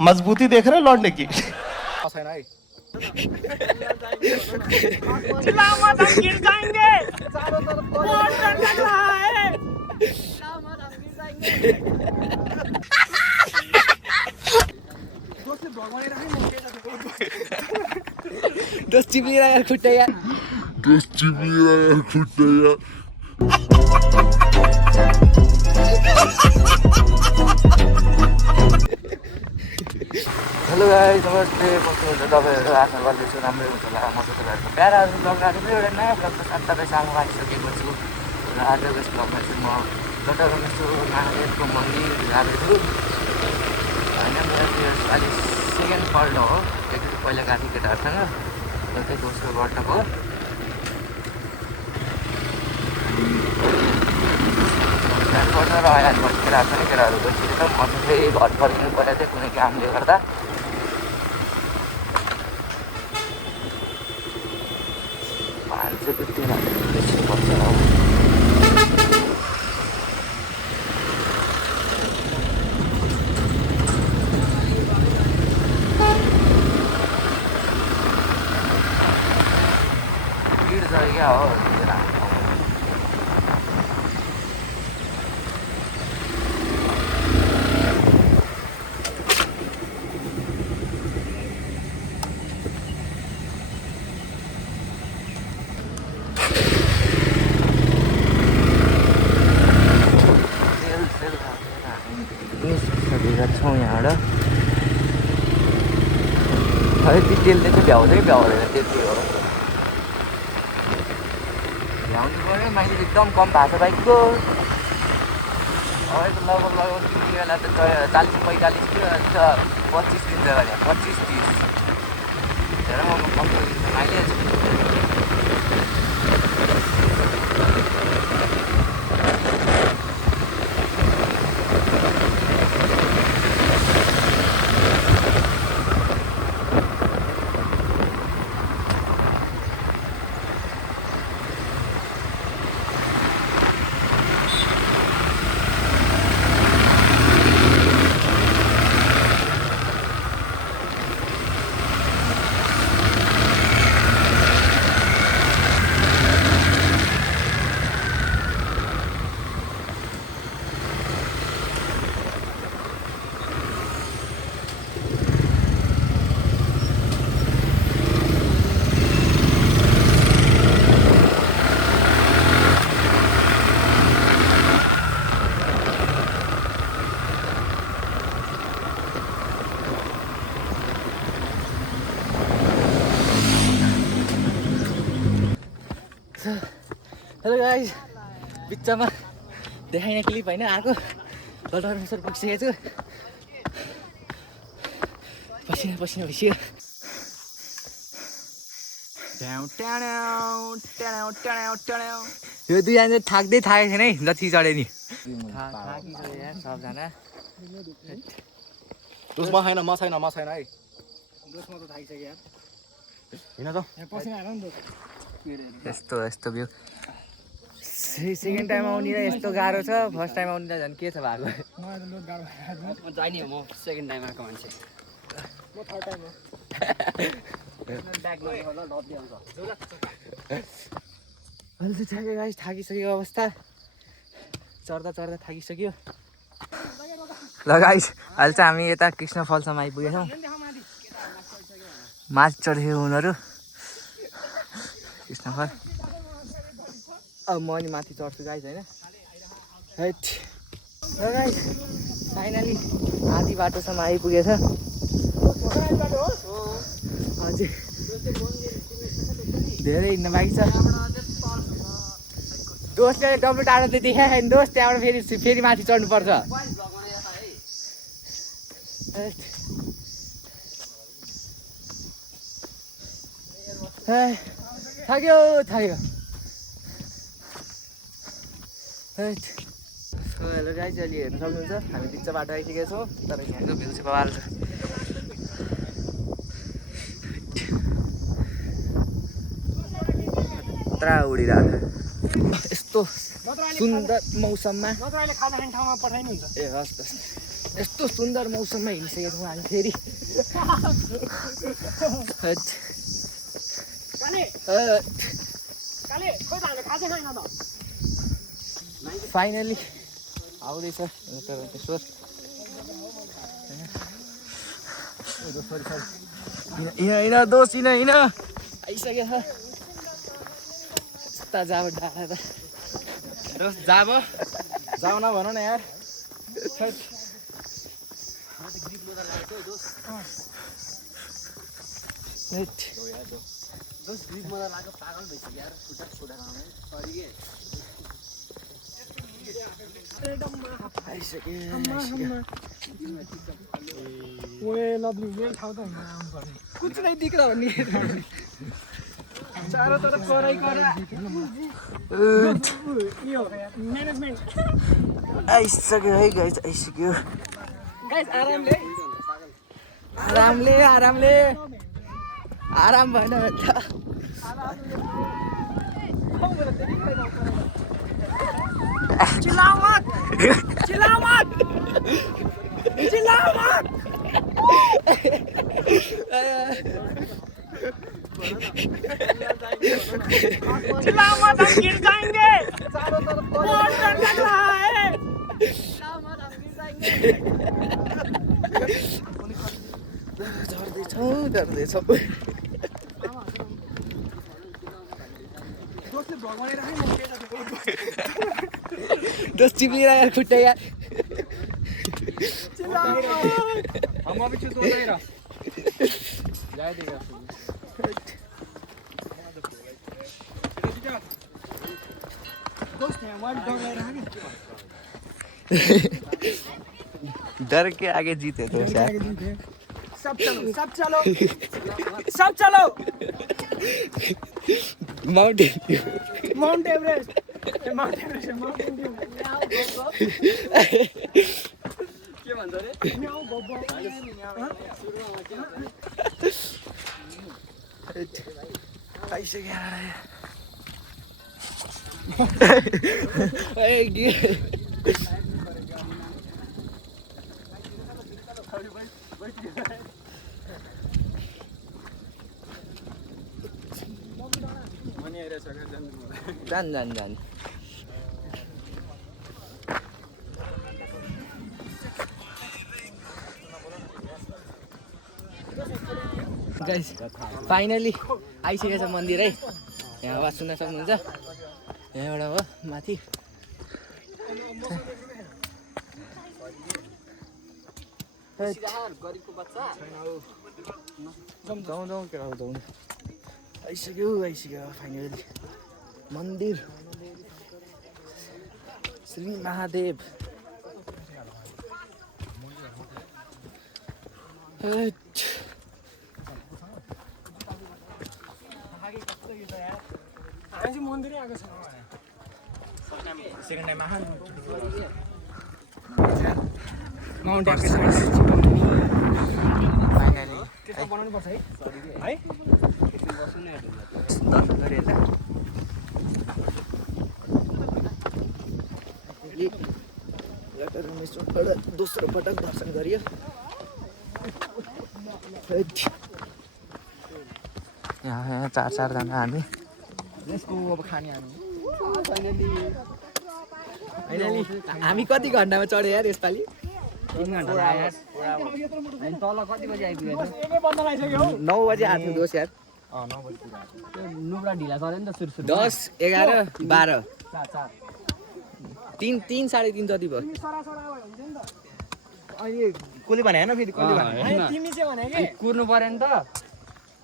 मजबूती देख रहे लौटने की चिल्लाओ मत, हम गिर जाएंगे। बहुत डर लग रहा है। चिल्लाओ मत, हम गिर जाएंगे। दोस्त चिपली रहा यार खुट्टे यार। हेलो गाइस, नमस्ते। कस्तो हुन्छ तपाईँहरू? आशा गर्दैछु राम्रै हुन्छ होला। म चाहिँ तपाईँहरूको प्याराहरू ब्लग आज पनि एउटा नयाँ ब्लगको साथ तपाईँ सामु आइसकेको छु र आजको यस ब्लगमा चाहिँ म जटागमेश्वर महादेवको मन्दिर जाँदैछु। होइन, मेरो त्यो अहिले सेकेन्ड पल्ट हो। एकचोटि पहिला गएको थिएँ केटाहरूसँग, र चाहिँ दोस्रो पल्ट हो। र अहिले भइसकेर पनि केटाहरू गइसकेको छ। म चाहिँ घर फर्किनु परेको थियो कुनै कामले गर्दा। भीड छ क्या हो छौँ यहाँबाट। खै त्यो तेलले चाहिँ भ्याउँदैन त्यति हो। भ्याउनु पऱ्यो, माइलेज एकदम कम भएको छ बाइकको। अब लगभग बेला त 40-45 थियो, 25 दिन्छ भने 25-30 धेरै कम्ती दिन्छ माइलेज। हेलो गाइस, बिचमा देखाइने क्लिप होइन आएको। जटागमेश्वर पुगिसकेको छु। पसिना भइसक्यो। यो दुईजना चाहिँ थाक्दै थाकेको छैन है, जति चढ्यो नि। थाकिसक्यो यार सबजना। दोस्मा छैन है। दोस्मा त थाकिसक्यो यार। हिँड त। पसिना आएर नि त। यस्तो भ्यू। सेकेन्ड टाइम आउनेलाई यस्तो गाह्रो छ, फर्स्ट टाइम आउनेलाई झन् के छ भएको। मलाई त लोड गाह्रो भइरहेको छ। म जाने हो, म सेकेन्ड टाइम आएको मान्छे। म थर्ड टाइम हो। ब्याग होला लड्दै आउँछ। अहिले चाहिँ ठ्याक्कै गाइस थाकिसक्यो अवस्था। चढ्दा थाकिसक्यो। ल गाइस, अहिले चाहिँ हामी यता कृष्ण फलसम्म आइपुगेछौँ। माथि चढेको उनीहरू कृष्ण फल। अब म नि माथि चढ्छु गाइस होइन। हैट र गाइस फाइनली आधी बाटोसम्म आइपुगेछ। अझै धेरै हिँड्न बाँकी छ। दोस्तले डब्लु टाढो त देखाएको छैन दोस्त, त्यहाँबाट फेरि माथि चढ्नुपर्छ। थाक्यो। हेलो गाइस, अहिले हेर्न सक्नुहुन्छ हामी बिच बाटो आइसकेका छौँ, तर यहाँको भ्यू चाहिँ बवाल छ। खतरा उडिरहेको यस्तो सुन्दर मौसममा नत्र अहिले खाना खाने ठाउँमा पठाइ नि हुन्छ ए हस् त यस्तो सुन्दर मौसममा हिँडिसकेको छौँ हामी फेरि हैट। काले काले खोइ त हामी खाजा खाइन त फाइनली आउँदैछ ईश्वर हिँड दोष हिँड आइसकेको छ यस्ता जाब डाँडा त दोष जाब जाऊ न भन न यार ओए लभली यही ठाउँ त हुन आउनुपर्ने कुछ नै दिख रहा भन्ने चारोतर्फ कराई करा यो म्यानेजमेन्ट आइसक्यो है गाइस आइसक्यो गाइस आरामले आरामले आरामले आराम भएन भने त चिल्लाऊ मत चिल्लाऊ मत चिल्लाऊ मत चिल्लाओ मत हम गिर जाएंगे बहुत डर लग रहा है चिल्लाओ मत हम गिर जाएंगे डर्दैछौँ दोस्तले भगवानै राखे म के दोस्त चिप्लिरहेको यार खुट्टा यार चिल्लाओ मत हम अभी तो नहीं रहा जाए देगा दोस्त है वन डर लग रहा है डर के आगे जीते तो यार सब चलो सब चलो सब चलो mountain mount Everest mount Everest Mountain Dew के भन्छ रे म्याउ बब्बा आइसक्यो यार ए गे जान गाइस फाइनली आइसकेको छ मन्दिर है यहाँ आवाज सुन्न सक्नुहुन्छ यहाँबाट हो माथि जाउँ आइसक्यो फाइनली मन्दिर श्री महादेव हामी चाहिँ मन्दिरै आएको छ सेकेन्ड टाइम आहा माउन्ट एभरेस्ट फाइनली त्यसमा बनाउनु पर्छ है है दर्शन गरेर दोस्रो पटक दर्शन गरियो यहाँ चारजना हामी यसको अब खाने हामी हामी कति घन्टामा चढ्यो यार यसपालि 3 घन्टा लाग्यो अनि तल कति बजी आइपुग्यो एकै बन्द लागिसक्यो हौ 9 बजे आएको दोष यार नुब्रा ढिला चल्यो नि त सुरसुर 10, 11, 12 3 3:30 जति भयो अहिले कसले भने होइन फेरि कसले भने अनि तिमी चाहिँ भने के कुर्नु पर्यो नि त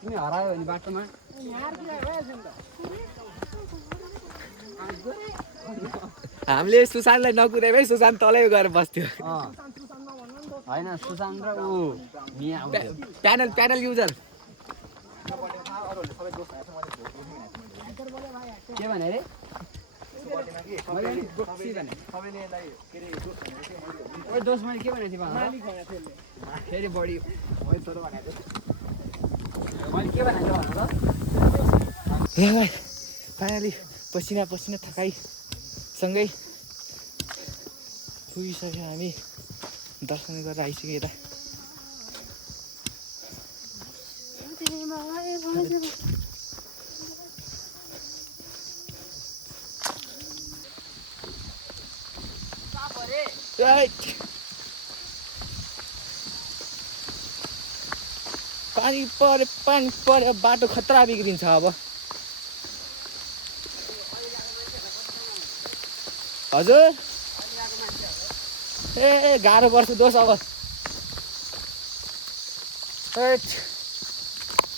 तिमी हरायो भने बाटोमा यहाँ कुरा भइहाल्छ नि त हामीले सुशान्तलाई नकुदाइ सुशान्त तलै गएर बस्थ्यो होइन सुशान्त र ऊ मिया प्यानल युजर के भने रे दोष मैले के भनेको थिएँ फेरि बढी मैले के भनेको थिएँ फाइनली पसिना थकाइ सँगै पुगिसक्यो हामी दर्शन गरेर आइसक्यो यता राइट पानी पर्यो बाटो खतरा बिग्रिन्छ अब हजुर ए गाह्रो पर्छ दोष अब